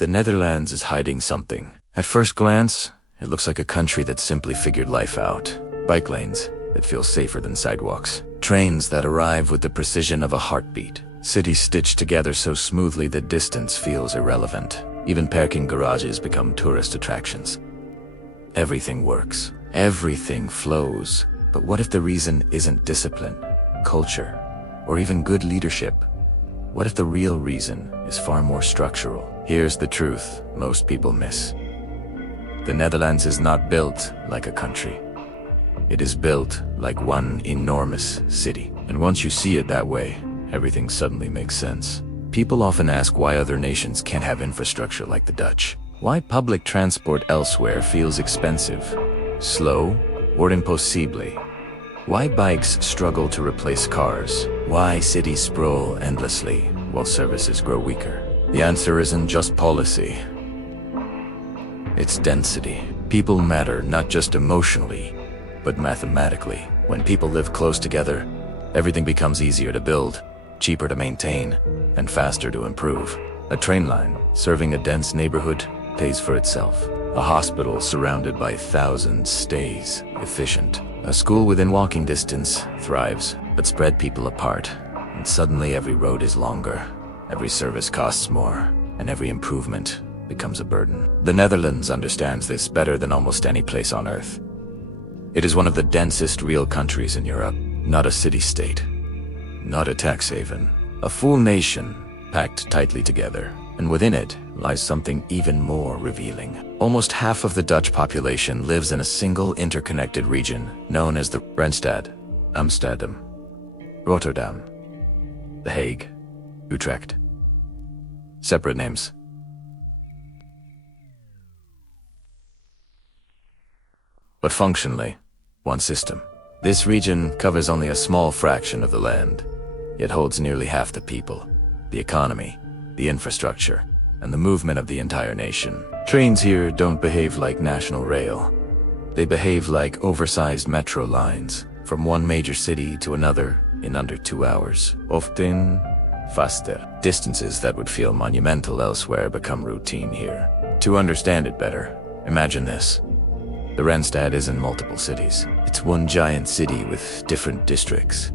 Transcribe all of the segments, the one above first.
The Netherlands is hiding something. At first glance, it looks like a country that simply figured life out. Bike lanes that feel safer than sidewalks. Trains that arrive with the precision of a heartbeat. Cities stitched together so smoothly that distance feels irrelevant. Even parking garages become tourist attractions. Everything works. Everything flows. But what if the reason isn't discipline, culture, or even good leadership? What if the real reason is far more structural? Here's the truth most people miss. The Netherlands is not built like a country. It is built like one enormous city. And once you see it that way, everything suddenly makes sense. People often ask why other nations can't have infrastructure like the Dutch. Why public transport elsewhere feels expensive, slow, or impossible. Why bikes struggle to replace cars. Why cities sprawl endlessly while services grow weaker. The answer isn't just policy. It's density. People matter not just emotionally, but mathematically. When people live close together, everything becomes easier to build, cheaper to maintain, and faster to improve. A train line serving a dense neighborhood pays for itself. A hospital surrounded by thousands stays efficient. A school within walking distance thrives, but spread people apart, and suddenly every road is longer, every service costs more, and every improvement becomes a burden. The Netherlands understands this better than almost any place on Earth. It is one of the densest real countries in Europe, not a city-state, not a tax haven, a full nation packed tightly together, and within it lies something even more revealing. Almost half of the Dutch population lives in a single interconnected region known as the Randstad, Amsterdam, Rotterdam, The Hague, Utrecht. Separate names. But functionally, one system. This region covers only a small fraction of the land, yet holds nearly half the people, the economy, the infrastructure, and the movement of the entire nation. Trains here don't behave like national rail. They behave like oversized metro lines, from one major city to another in under 2 hours, often faster. Distances that would feel monumental elsewhere become routine here. To understand it better, imagine this. The Randstad is in multiple cities. It's one giant city with different districts.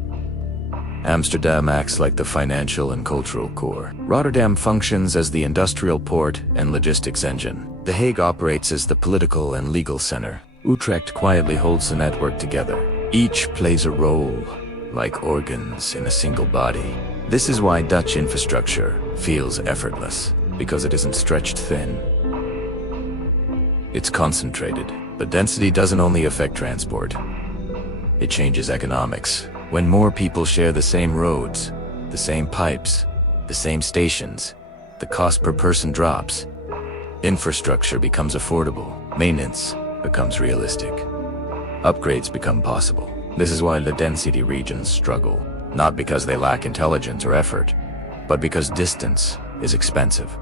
Amsterdam acts like the financial and cultural core. Rotterdam functions as the industrial port and logistics engine. The Hague operates as the political and legal center. Utrecht quietly holds the network together. Each plays a role, like organs in a single body. This is why Dutch infrastructure feels effortless, because it isn't stretched thin. It's concentrated. But density doesn't only affect transport. It changes economics. When more people share the same roads, the same pipes, the same stations, the cost per person drops. Infrastructure becomes affordable. Maintenance becomes realistic. Upgrades become possible. This is why the density regions struggle. Not because they lack intelligence or effort, but because distance is expensive.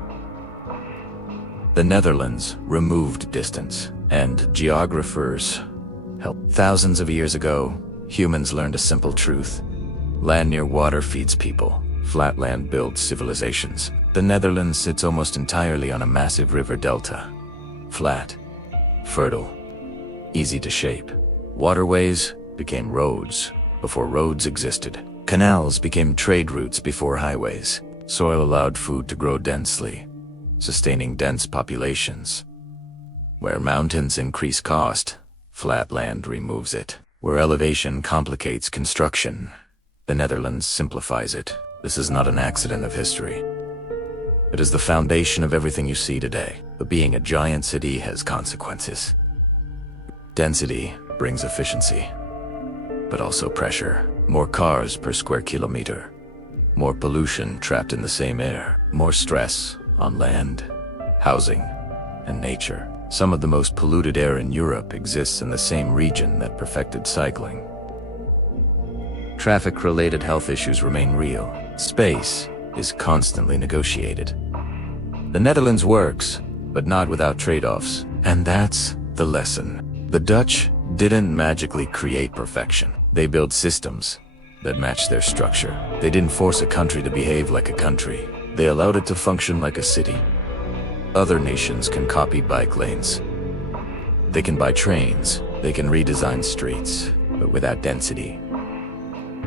The Netherlands removed distance, and geographers helped. Thousands of years ago, humans learned a simple truth. Land near water feeds people. Flat land builds civilizations. The Netherlands sits almost entirely on a massive river delta. Flat, fertile, easy to shape. Waterways became roads before roads existed. Canals became trade routes before highways. Soil allowed food to grow densely, sustaining dense populations. Where mountains increase cost, flat land removes it. Where elevation complicates construction, the Netherlands simplifies it. This is not an accident of history. It is the foundation of everything you see today. But being a giant city has consequences. Density brings efficiency, but also pressure. More cars per square kilometer. More pollution trapped in the same air. More stress on land, housing, and nature. Some of the most polluted air in Europe exists in the same region that perfected cycling. Traffic-related health issues remain real. Space is constantly negotiated. The Netherlands works, but not without trade-offs. And that's the lesson. The Dutch didn't magically create perfection. They built systems that matched their structure. They didn't force a country to behave like a country. They allowed it to function like a city. Other nations can copy bike lanes. They can buy trains, they can redesign streets, but without density,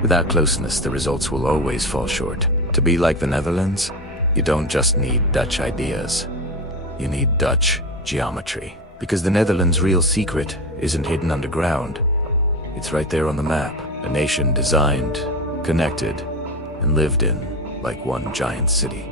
without closeness, the results will always fall short. To be like the Netherlands, you don't just need Dutch ideas. You need Dutch geometry. Because the Netherlands' real secret isn't hidden underground. It's right there on the map. A nation designed, connected, and lived in like one giant city.